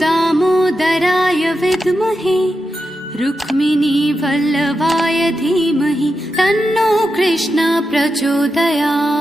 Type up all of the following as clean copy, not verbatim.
दामोदराय विद्महे रुक्मिणी वल्लभाय धीमहि तन्नो कृष्ण प्रचोदयात्।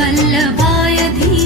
वल्लभाय धीमहि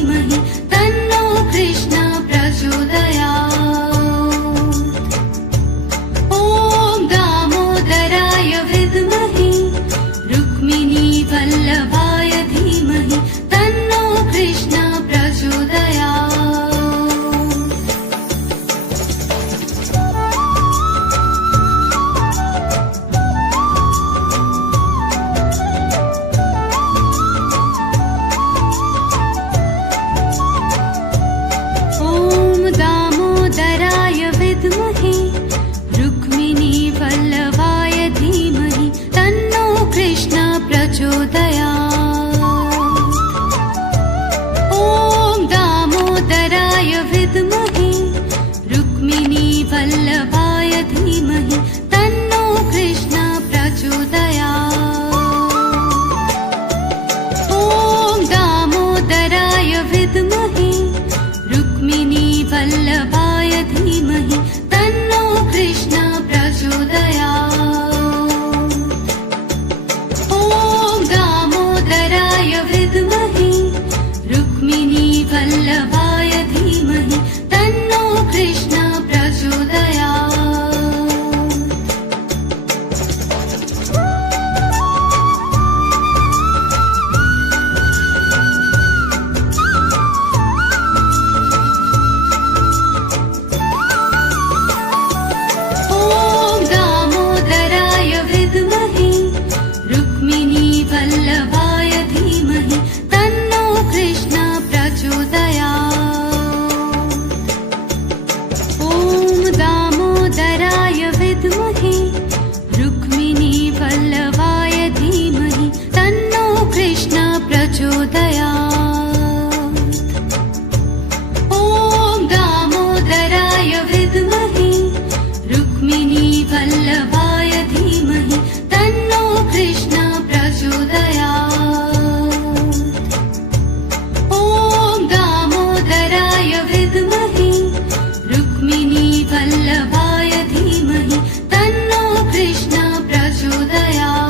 कृष्ण प्रचोदयात्। ॐ दामोदराय विद्महे रुक्मिणी वल्लभाय धीमहि तन्नो कृष्ण प्रचोदयात्। ॐ दामोदराय विद्महे रुक्मिणी वल्लभाय धीमहि तन्नो कृष्ण प्रचोदयात्। ॐ दामोदराय विद्महे रुक्मिणी वल्लभाय धीमहि तन्नो कृष्ण प्रचोदयात्। ॐ दामोदराय विद्महे रुक्मिणी वल्लभाय धीमहि तन्नो कृष्ण प्रचोदयात्। ॐ दामोदराय विद्महे रुक्मिणी वल्लभाय धीमहि तन्नो कृष्ण प्रचोदयात्। ॐ दामोदराय विद्महे रुक्मिणी वल्लभाय धीमहि तन्नो कृष्ण प्रचोदयात्। ॐ दामोदराय विद्महे रुक्मिणी वल्लभाय धीमहि तन्नो कृष्ण प्रचोदयात्।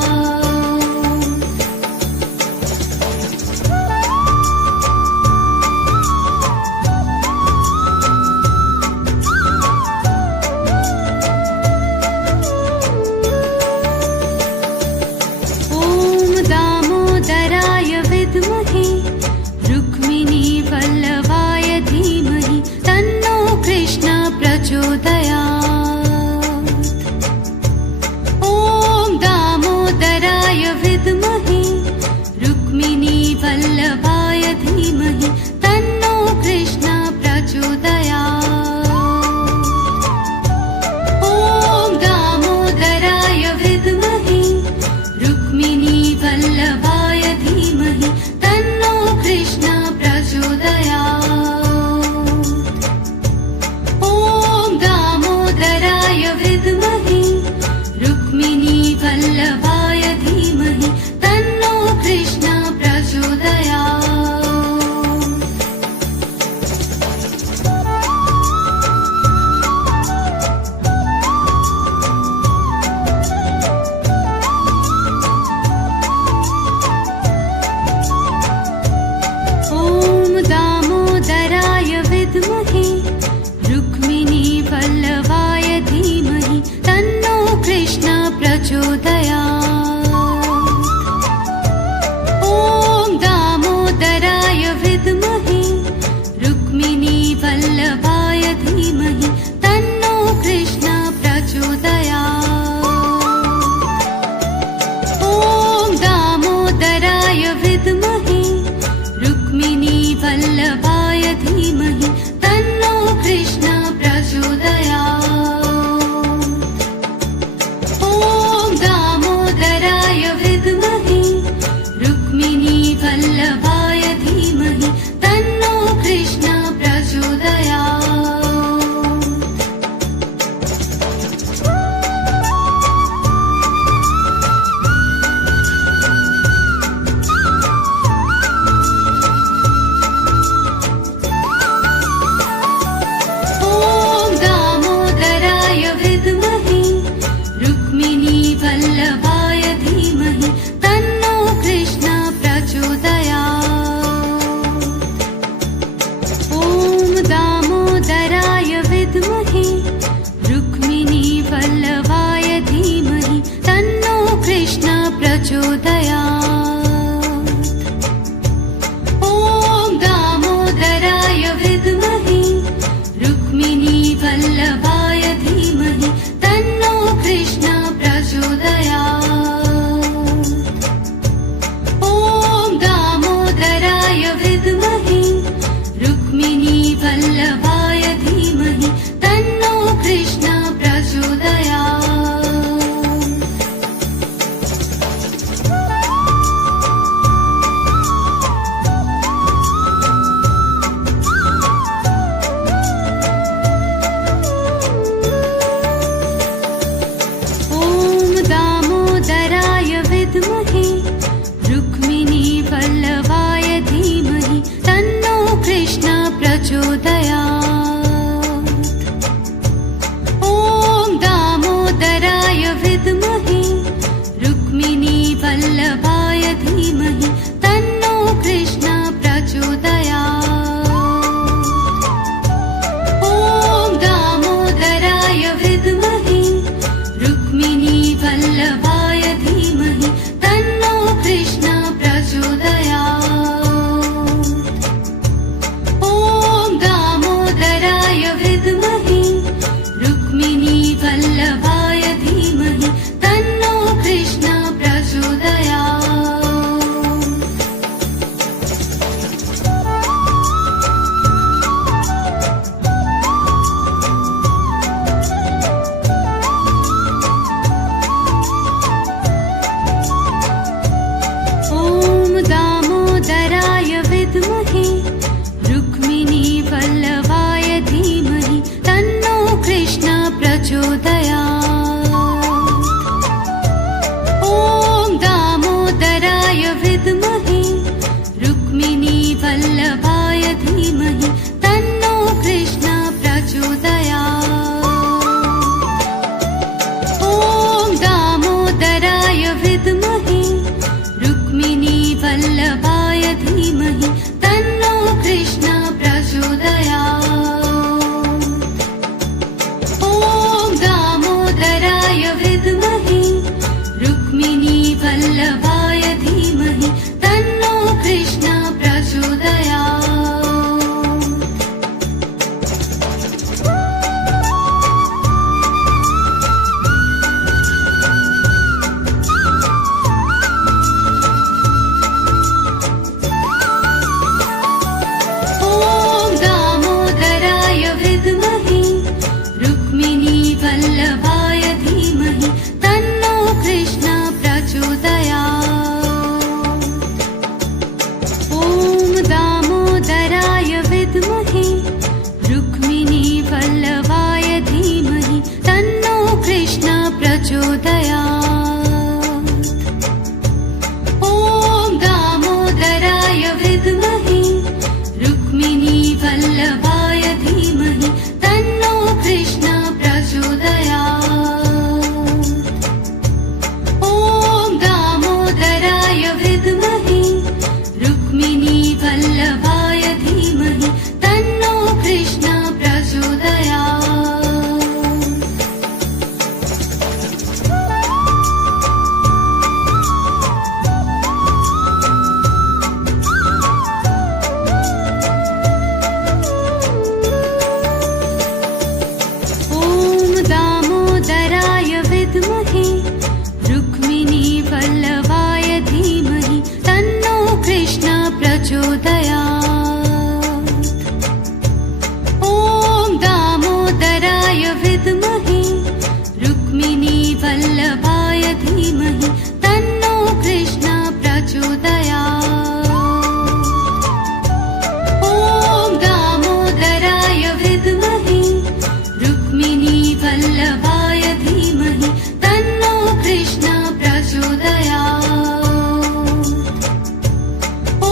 ॐ दामोदराय विद्महे रुक्मिणी वल्लभाय धीमहि तन्नो कृष्ण प्रचोदयात्। ॐ दामोदराय विद्महे रुक्मिणी वल्लभाय धीमहि तन्नो कृष्ण प्रचोदयात्। ॐ दामोदराय विद्महे रुक्मिणी वल्लभाय धीमहि तन्नो कृष्ण प्रचोदयात्। ॐ दामोदराय विद्महे रुक्मिणी वल्लभाय धीमहि तन्नो कृष्ण प्रचोदयात्। ॐ दामोदराय विद्महे रुक्मिणी वल्लभाय धीमहि तन्नो कृष्ण प्रचोदयात्। ॐ दामोदराय विद्महे रुक्मिणी वल्लभाय धीमहि तन्नो कृष्ण प्रचोदयात्। ॐ दामोदराय विद्महे रुक्मिणी वल्लभाय धीमहि तन्नो कृष्ण प्रचोदयात्। ॐ दामोदराय विद्महे रुक्मिणी वल्लभाय धीमहि तन्नो कृष्ण प्रचोदयात्। ॐ दामोदराय विद्महे रुक्मिणी वल्लभाय धीमहि तन्नो कृष्ण प्रचोदयात्। ॐ दामोदराय विद्महे रुक्मिणी वल्लभाय धीमहि तन्नो कृष्ण प्रचोदयात्। ॐ दामोदराय विद्महे रुक्मिणी वल्लभाय धीमहि तन्नो कृष्ण प्रचोदयात्। ॐ दामोदराय विद्महे रुक्मिणी वल्लभाय धीमहि तन्नो कृष्ण प्रचोदयात्। वल्लभाय धीमहि तन्नो कृष्ण प्रचोदयात्। ॐ दामोदराय विद्महे रुक्मिणी वल्लभाय धीमहि तन्नो कृष्ण प्रचोदयात्। ॐ दामोदराय विद्महे रुक्मिणी वल्लभाय धीमहि तन्नो कृष्ण प्रचोदयात्। ॐ दामोदराय विद्महे रुक्मिणी वल्लभाय धीमहि तन्नो कृष्ण प्रचोदयात्। ॐ दामोदराय विद्महे रुक्मिणी वल्लभाय धीमहि तन्नो कृष्ण प्रचोदयात्। ॐ दामोदराय विद्महे रुक्मिणी वल्लभाय धीमहि तन्नो कृष्ण प्रचोदयात्। ॐ दामोदराय विद्महे रुक्मिणी वल्लभाय धीमहि तन्नो कृष्ण प्रचोदयात्। ॐ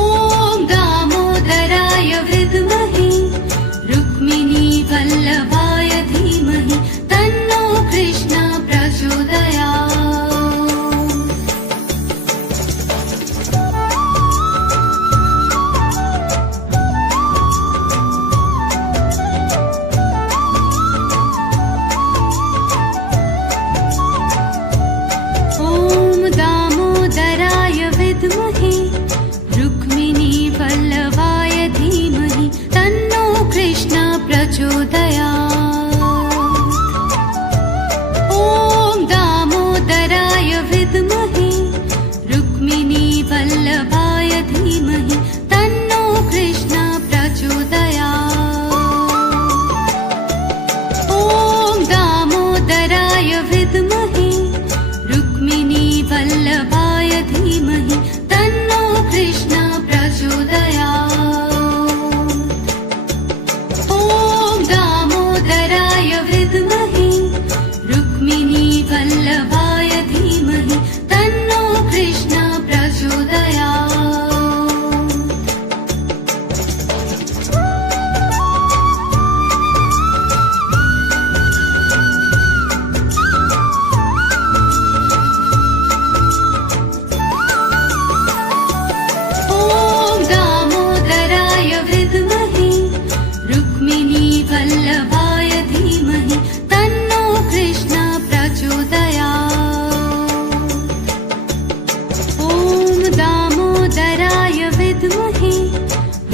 विद्महे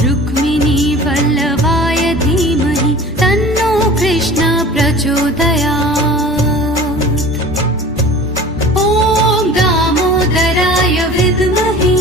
रुक्मिणी वल्लभाय धीमहि तन्नो कृष्ण प्रचोदयात्। ॐ दामोदराय विद्महे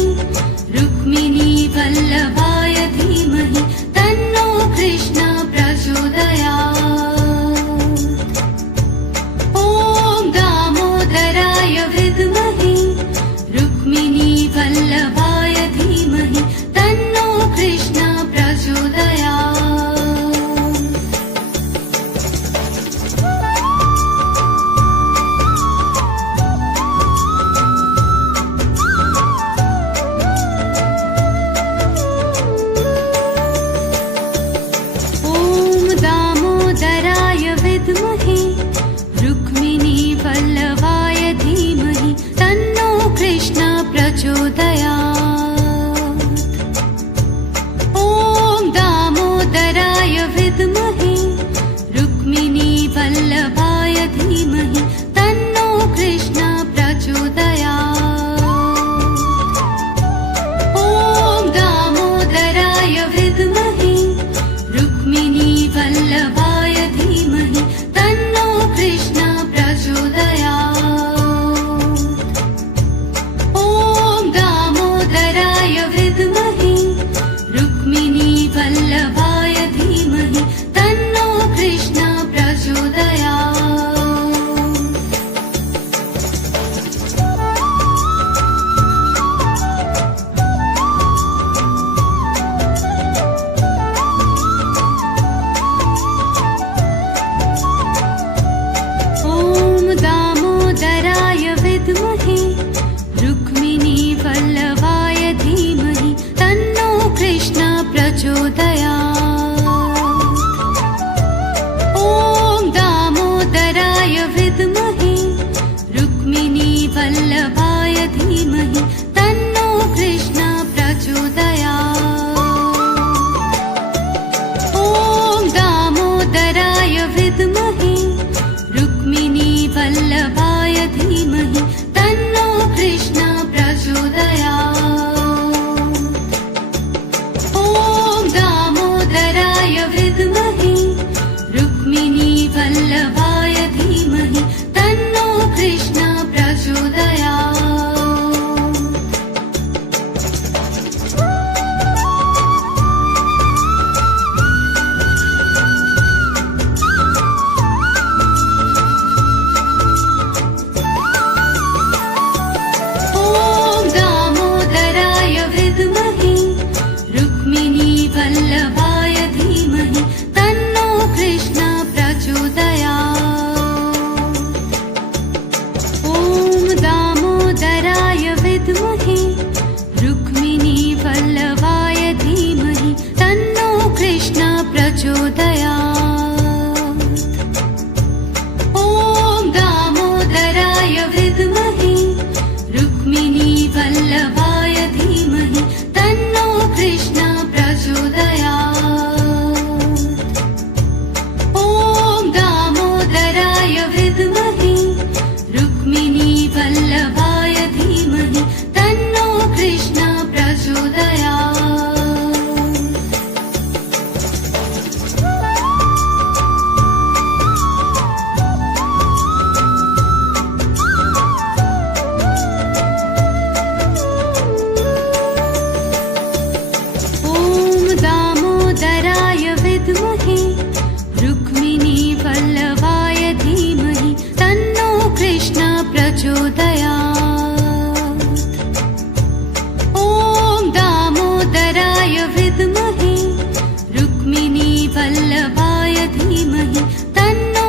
रुक्मिणी वल्लभाय धीमहि तन्नो कृष्ण प्रचोदयात्। ॐ दामोदराय विद्महे रुक्मिणी वल्लभाय धीमहि तन्नो कृष्ण प्रचोदयात्। ॐ दामोदराय विद्महे रुक्मिणी वल्लभाय धीमहि तन्नो कृष्ण प्रचोदयात्। ॐ दामोदराय विद्महे रुक्मिणी वल्लभाय धीमहि तन्नो कृष्ण प्रचोदयात्। ॐ दामोदराय विद्महे रुक्मिणी वल्लभाय धीमहि तन्नो कृष्ण प्रचोदयात्। ॐ दामोदराय विद्महे रुक्मिणी वल्लभाय धीमहि तन्नो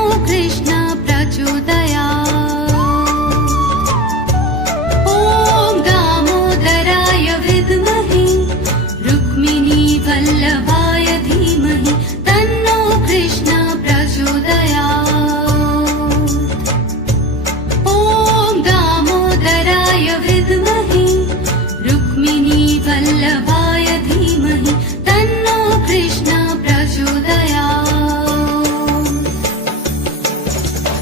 कृष्ण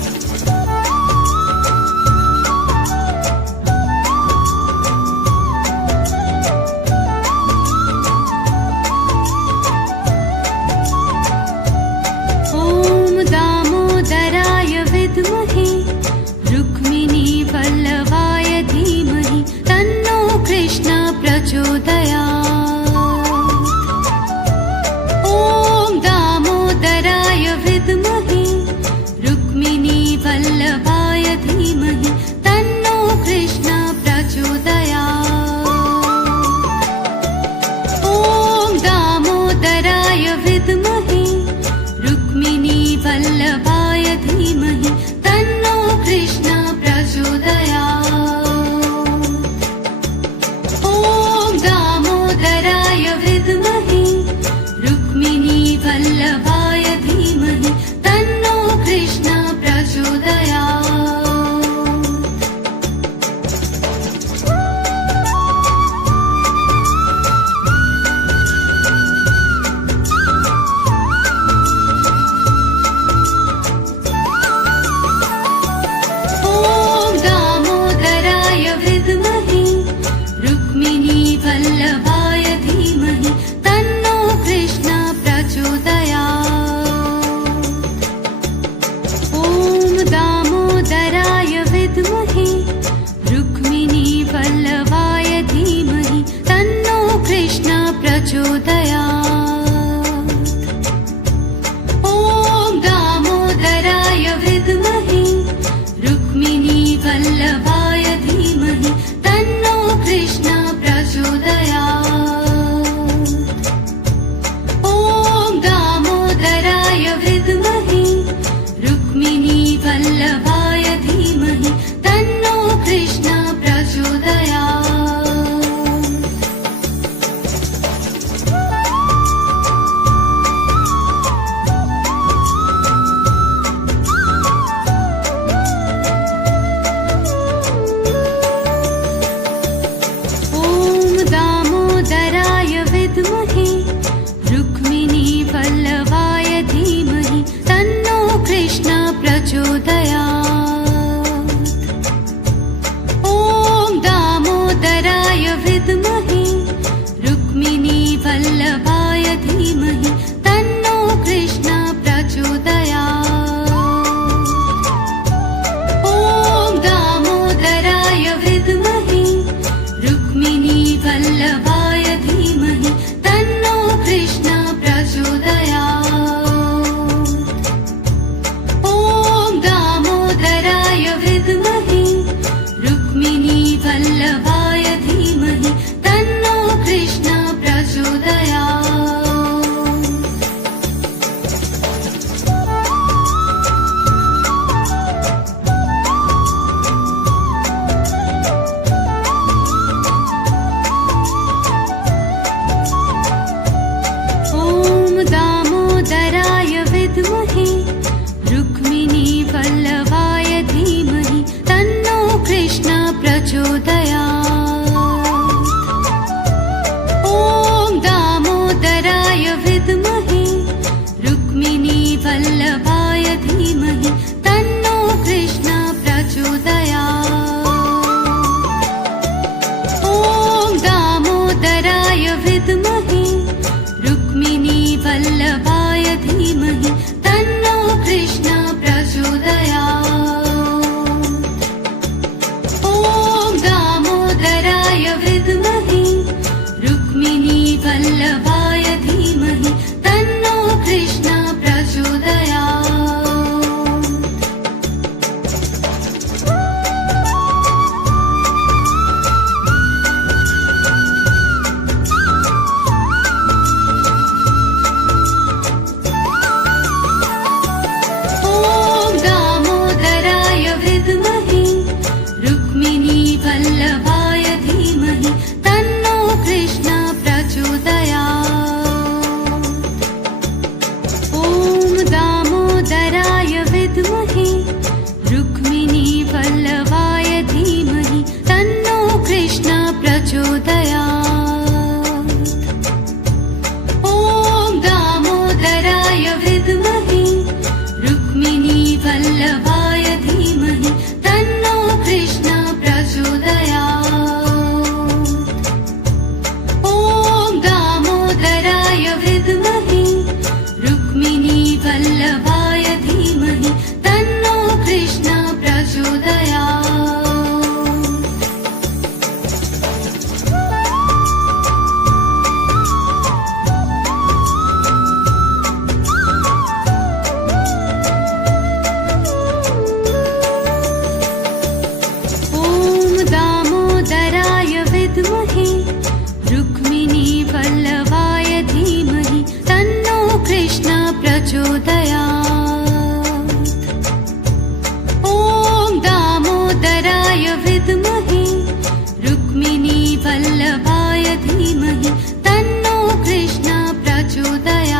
कृष्ण प्रचोदयात्। ॐ दामोदराय विद्महे रुक्मिणी वल्लभाय धीमहि तन्नो कृष्ण प्रचोदयात्। ॐ दामोदराय विद्महे रुक्मिणी वल्लभाय धीमहि तन्नो कृष्ण प्रचोदयात्। ॐ दामोदराय विद्महे रुक्मिणी वल्लभाय धीमहि तन्नो कृष्ण प्रचोदयात्। ॐ दामोदराय विद्महे रुक्मिणी वल्लभाय धीमहि तन्नो कृष्ण प्रचोदयात्। ॐ दामोदराय विद्महे रुक्मिणी वल्लभाय धीमहि तन्नो कृष्ण प्रचोदयात्। ॐ दामोदराय विद्महे रुक्मिणी वल्लभाय धीमहि तन्नो कृष्ण प्रचोदयात्। ॐ दामोदराय विद्महे रुक्मिणी वल्लभाय धीमहि तन्नो कृष्ण प्रचोदयात्। ॐ दामोदराय विद्महे रुक्मिणी वल्लभाय धीमहि तन्नो कृष्ण प्रचोदयात्। ॐ दामोदराय विद्महे रुक्मिणी वल्लभाय धीमहि तन्नो कृष्ण प्रचोदयात्। ॐ दामोदराय विद्महे रुक्मिणी वल्लभाय धीमहि तन्नो कृष्ण प्रचोदयात्। ॐ दामोदराय विद्महे रुक्मिणी वल्लभाय धीमहि तन्नो कृष्ण प्रचोदयात्। ॐ दामोदराय विद्महे रुक्मिणी वल्लभाय धीमहि तन्नो कृष्ण प्रचोदयात्।